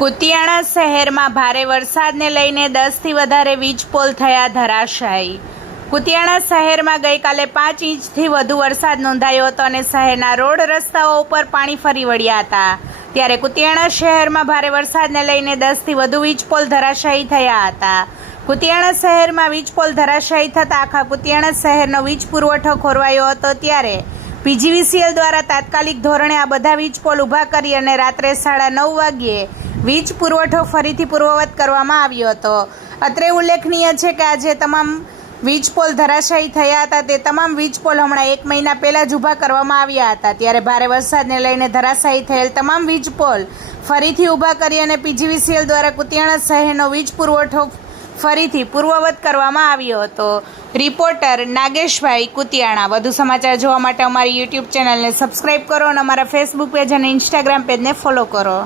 કુતિયાણા શહેરમાં ભારે વરસાદને લઈને 10થી વધારે વીજ પોલ થયા ધરાશાયી। કુતિયાણા શહેરમાં ગઈકાલે 5 ઇંચથી વધુ વરસાદ નોંધાયો હતો અને શહેરના રોડ રસ્તાઓ ઉપર પાણી ફરી વળ્યા હતા। ત્યારે કુતિયાણા શહેરમાં ભારે વરસાદને લઈને 10થી વધુ વીજ પોલ ધરાશાયી થયા હતા। કુતિયાણા શહેરમાં વીજ પોલ ધરાશાયી થતાં આખા કુતિયાણા શહેરનો વીજ પુરવઠો ખોરવાયો હતો। ત્યારે પીજીવીસીએલ દ્વારા તાત્કાલિક ધોરણે આ બધા વીજ પોલ ઊભા કરી અને રાત્રે 9:30 વાગ્યે વીજ પુરવઠો ફરીથી પૂર્વવત કરવામાં આવ્યો હતો। અત્રે ઉલ્લેખનીય છે કે આજે તમામ વીજ પોલ ધરાશાયી થયા હતા તે તમામ વીજ પોલ હમણાં 1 મહિના પહેલાં જ ઊભા કરવામાં આવ્યા હતા। ત્યારે ભારે વરસાદને લઈને ધરાશાયી થયેલ તમામ વીજ પોલ ફરીથી ઊભા કરી અને પીજીવીસીએલ દ્વારા કુતિયાણા શહેરનો વીજ પુરવઠો ફરીથી પૂર્વવત કરવામાં આવ્યો હતો। રિપોર્ટર નાગેશભાઈ, કુતિયાણા। વધુ સમાચાર જોવા માટે અમારી યુટ્યુબ ચેનલને સબસ્ક્રાઈબ કરો અને અમારા ફેસબુક પેજ અને ઇન્સ્ટાગ્રામ પેજને ફોલો કરો।